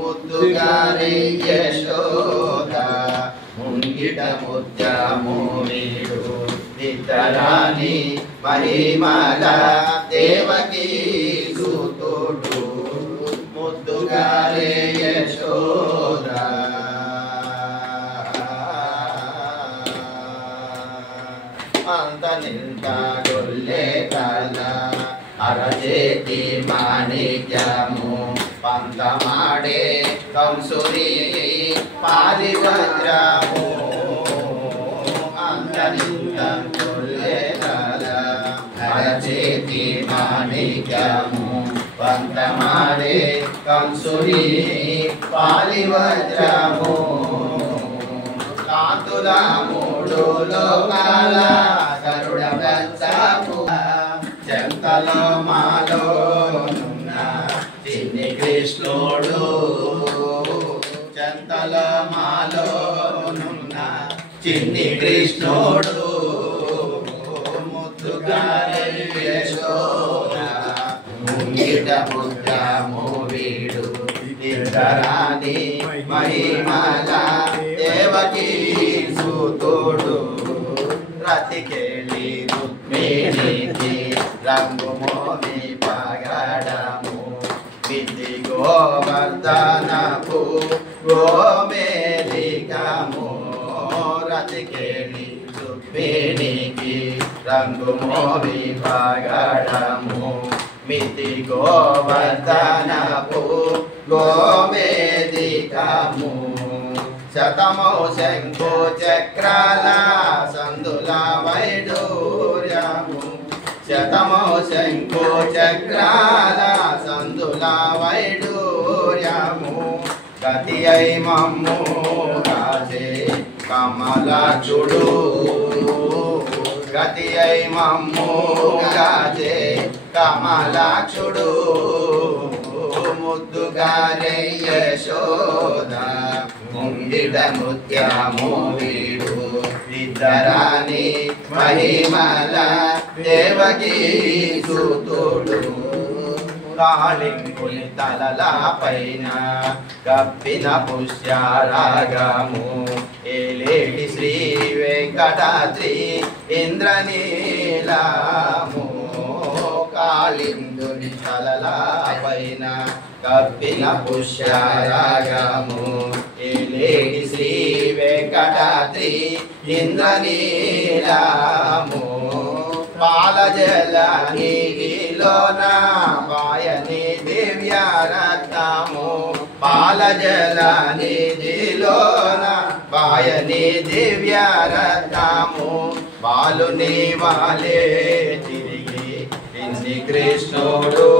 ముద్దుగారే యశోద ముంగిట ముత్యము వీడు ఇతరాని మహిమల దేవకీ సుతుడు ముద్దుగారే యశోద అంత నింత గొల్లే కల అరచేతి మాణిక్యము పంతమాడే కంసుని పాలి వజ్రము అంత నింత గొల్లే కల అరచేతి మాణిక్యము పంతమాడే కంసుని పాలి వజ్రము కాంతుల మూడు లోకాల గరుడ వత్సము చెంతలో మాలోనున్న చిన్ని కృష్ణుడు చెంతలో మాలోనున్న చిన్ని కృష్ణుడు ముద్దుగారే యశోద ముంగిట ముద్యము వీడు ఇతరాని మహిమల దేవకీ సుతుడు రతికేళి రుక్మిణికి రంగు మోని పగడము విధి గోవర్ధనపు గోమేలికము రతికేళి రుక్మిణికి రంగు మోని పగడము మితి గోవర్ధనపు గోమేదికము శతమౌ శంఖు చక్రాల సందుల వైడూర్యము శతమౌ శంఖు చక్రాల సందుల వైడూర్యము గతి అయి మమ్ము కాచే కమలాక్షుడు గతి అయి మమ్ము కాచే కమలాక్షుడు ముద్దుగారే యశోద ముంగిట ముత్యము వీడు ఇతరాని మహిమల దేవకీ సుతుడు కాళింగుని తలల పైన కప్పిన పుష్యరాగము ఏలేటి శ్రీ వెంకటాద్రి ఇంద్రనీలము కాళింగుని తలల పైన కప్పిన పుష్యరాగము ఏలేటి శ్రీ వెంకటాద్రి ఇంద్రనీలము పాలజల నీలోన పాయని దివ్య రత్నము పాలజల నిధిలోన పాయని దివ్య రత్నము బాలుని వాలే తిరిగి ఇన్ని కృష్ణుడు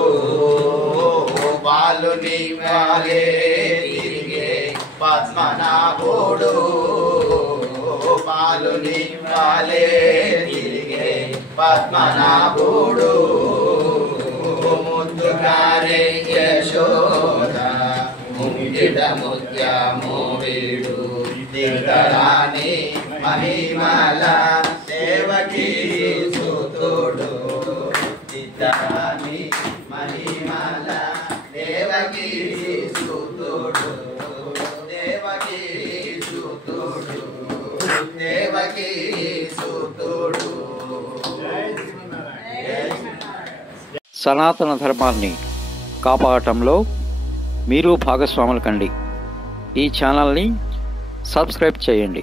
బాలుని వాలే తిరిగే పద్మనాభుడు బాలుని వాలే తిరిగే పద్మనాభుడు ముద్దుగారే యశోద ముంగిట ముత్యము వీడు దిగరాని మహిమల దేవకీ సుతుడు దిగరాని మహిమల దేవకీ సుతుడు దేవకీ సుతుడు దేవకీ సుతుడు. సనాతన ధర్మాన్ని కాపాడటంలో మీరు భాగస్వాములు కండి. ఈ ఛానల్ని సబ్స్క్రైబ్ చేయండి.